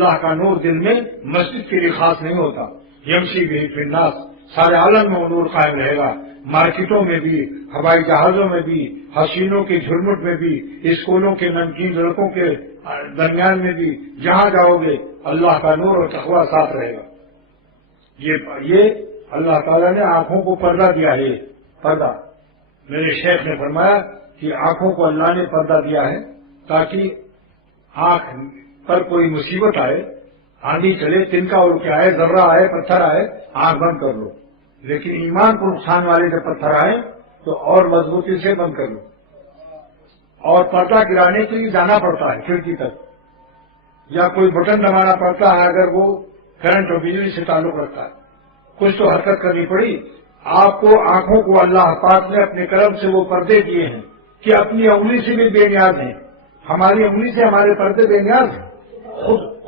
اللہ کا نور دل میں مسجد کے لیے خاص نہیں ہوتا. یمشی بھی فی الناس، سارے عالم میں وہ نور قائم رہے گا. مارکیٹوں میں بھی، ہوائی جہازوں میں بھی، حسینوں کے جھرمٹ میں بھی، اسکولوں کے نمکین لڑکوں کے درمیان میں بھی، جہاں جاؤ گے اللہ کا نور اور تقویٰ ساتھ رہے گا. یہ اللہ تعالیٰ نے آنکھوں کو پردہ دیا ہے. پردہ، میرے شیخ نے فرمایا کہ آنکھوں کو اللہ نے پردہ دیا ہے تاکہ آنکھ پر کوئی مصیبت آئے، آندھی چلے، تنکا اڑ کے آئے، ذرہ آئے، پتھر آئے، آنکھ بند کر لو. لیکن ایمان کو نقصان والے جب پتھر آئے تو اور مضبوطی سے بند کر لو. اور پردہ گرانے کے لیے جانا پڑتا ہے کھڑکی تک، یا کوئی بٹن دبانا پڑتا ہے اگر وہ کرنٹ اور بجلی سے تعلق رکھتا ہے. کچھ تو حرکت کرنی پڑی. آپ کو آنکھوں کو اللہ پاک نے اپنے کرم سے وہ پردے دیے ہیں کہ اپنی انگلی سے بھی بے نیاز ہیں. ہماری انگلی سے ہمارے پردے بے نیاز ہیں.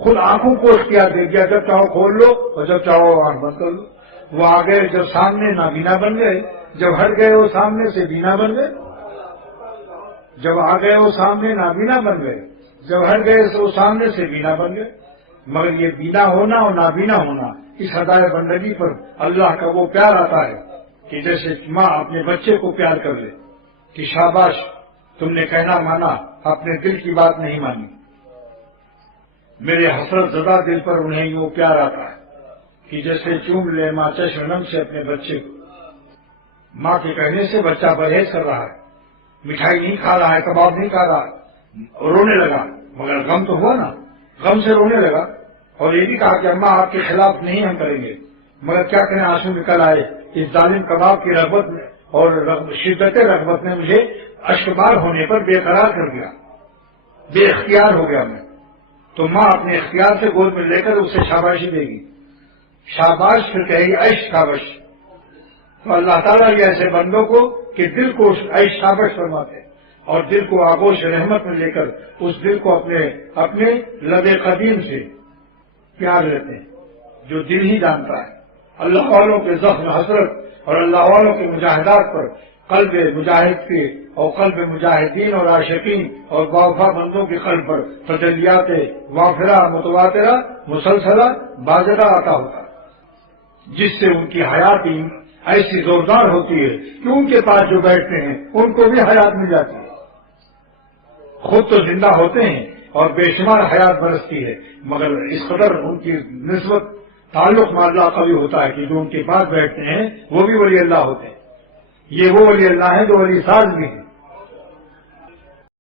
خود آنکھوں کو اختیار دے دیا، جب چاہو کھول لو اور جب چاہو آنکھ بند کر لو. وہ آ گئے جب سامنے نابینا بن گئے، جب ہٹ گئے وہ سامنے سے بینا بن گئے. جب آ گئے وہ سامنے نابینا بن گئے، جب ہٹ گئے وہ سامنے سے بینا بن گئے. مگر یہ بینا ہونا اور نابینا ہونا، اس ہدایت بندگی پر اللہ کا وہ پیار آتا ہے کہ جیسے ماں اپنے بچے کو پیار کر لے کہ شاباش تم نے کہنا مانا، اپنے دل کی بات نہیں مانی. میرے حسرت زدہ دل پر انہیں وہ پیار آتا ہے کہ جیسے چوم لے ماں چشم نم سے اپنے بچے کو. ماں کے کہنے سے بچہ پرہیز کر رہا ہے، مٹھائی نہیں کھا رہا ہے، کباب نہیں کھا رہا، رونے لگا، مگر غم تو ہوا نا، غم سے رونے لگا. اور یہ بھی کہا کہ اماں آپ کے خلاف نہیں ہم کریں گے، مگر کیا کریں آنسو نکل آئے. اس ظالم کباب کی رغبت میں اور شدت رغبت نے مجھے اشکبار ہونے پر بے قرار کر دیا، بے اختیار ہو گیا میں. تو ماں اپنے اختیار سے گود میں لے کر اسے شاباشی دے گی. شاباش پھر کہے گی عیش شابش. تو اللہ تعالیٰ یہ ایسے بندوں کو کہ دل کو عیش شابش فرماتے ہیں اور دل کو آغوش رحمت میں لے کر اس دل کو اپنے لب قدیم سے پیار لیتے ہیں، جو دل ہی جانتا ہے. اللہ والوں کے زخم حسرت اور اللہ والوں کے مجاہدات پر قلب مجاہد کے اور قلب مجاہدین اور عاشقین اور باوفا بندوں کے قلب پر تجلیات وافرہ متواترہ مسلسلہ باجدہ عطا ہوتا ہے، جس سے ان کی حیات ایسی زوردار ہوتی ہے کہ ان کے پاس جو بیٹھتے ہیں ان کو بھی حیات مل جاتی ہے. خود تو زندہ ہوتے ہیں اور بے شمار حیات برستی ہے، مگر اس قدر ان کی نسبت تعلق مع اللہ قوی ہوتا ہے کہ جو ان کے پاس بیٹھتے ہیں وہ بھی ولی اللہ ہوتے ہیں. یہ وہ ولی اللہ ہیں جو ولی ساز بھی ہیں.